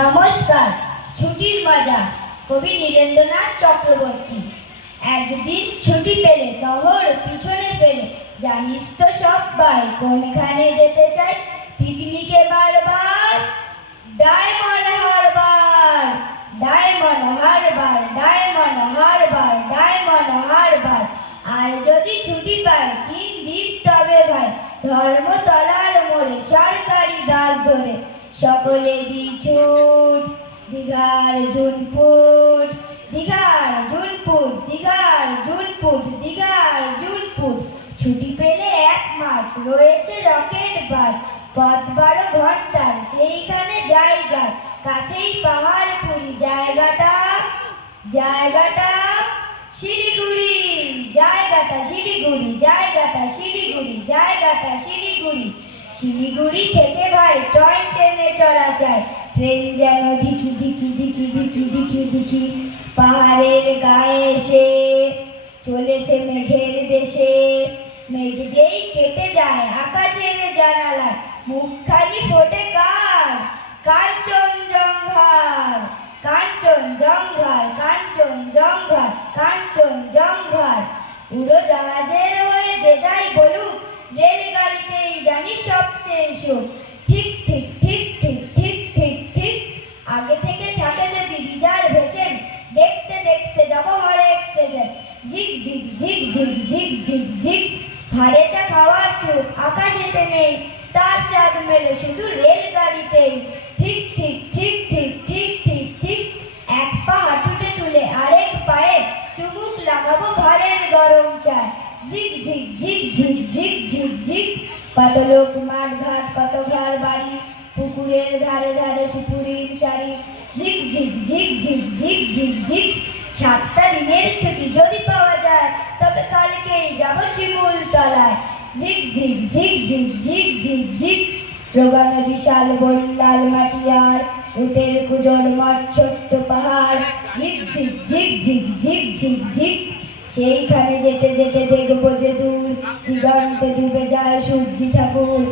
নমস্কার। ছুটির মজা, কবি নীরেন্দ্রনাথ চক্রবর্তী। একদিন ছুটি পেলে শহর পিছনে ফেলে, জানিস তো সবাই কোনখানে যেতে চাই? পিকনিকে বারবার, ডায়মন্ড হারবার, ডায়মন্ড হারবার, ডায়মন্ড হারবার, ডায়মন্ড হারবার। আর যদি ছুটি পায় 3 দিন তবে ভাই, ধর্মতলার মোড়ে সরকারি বাস ধরে সকলে দি ছুট দীঘার জুনপুট, দীঘার জুনপুট, দীঘার জুনপুট, দীঘার জুনপুট। ছুটি পেলে 1 মাস রয়েছে রকেট বাস, পথ 12 ঘন্টার, সেইখানে যাই যার কাছেই পাহাড়পুরি। জায়গাটা জায়গাটা শিলিগুড়ি, জায়গাটা শিলিগুড়ি, জায়গাটা শিলিগুড়ি, জায়গাটা শিলিগুড়ি। শিলিগুড়ি থেকে ভাই টয় ট্রেনে চড়া চাই, ট্রেন যেন ধিকি ধিকি ধিকি ধিকি ধিকি ধিকি পাহাড়ের গায়ে এসে চলেছে মেঘের দেশে। মেঘ যেই কেটে যায় আকাশের জানালায়, মুখখানি ফোটে কার? কাঞ্চনজঙ্ঘার, কাঞ্চনজঙ্ঘার, কাঞ্চনজঙ্ঘার, কাঞ্চনজঙ্ঘার। উড়োজাহাজের হয়ে যে যাই বলুক, রেলগাড়িতেই জানি সবচেয়ে সুখ। ঠিক ঠিক ঠিক ঠিক ঠিক ঠিক ঠিক। আগে থেকে থাকে যদি রিজার্ভেশন, দেখতে দেখতে যাব হরেক স্টেশন। ঝিক ঝিক ঝিক ঝিক ঝিক ঝিক ঝিক। ভাড়ে চা খাওয়ার চুপ আকাশেতে নেই, তার স্বাদ মেলে শুধু রেলগাড়িতেই। ঠিক ঠিক ঠিক ঠিক ঠিক ঠিক ঠিক। এক পা হাঁটুতে তুলে আরেক পায়ে চুমুক লাগাবো ভাড়ের গরম চায়। ঝিক ঝিক ঝিক ঝিক ঝিক ঝিক ঝিক। কত লোক মাঠ ঘাট, কত ঘর বাড়ি, পুকুরের ধারে ধারে সুপুরির শাড়ি। ঝিক ঝিক ঝিক ঝিক ঝিক ঝিক ঝিক। 7টা দিনের ছুটি যদি পাওয়া যায়, তবে কালকেই যাব শিমুলতলায়। ঝিক ঝিক ঝিক ঝিক ঝিক ঝিক ঝিক। রোগা নদী, শালবন, লাল মাটি আর উটের কুজোর মঠ, ছোট্ট পাহাড়। ঝিক ঝিক ঝিক ঝিক ঝিক ঝিক ঝিক। সেইখানে যেতে যেতে দেখবো যে দূর দিগন্তে ডুবে যায় সূর্যি ঠাকুর।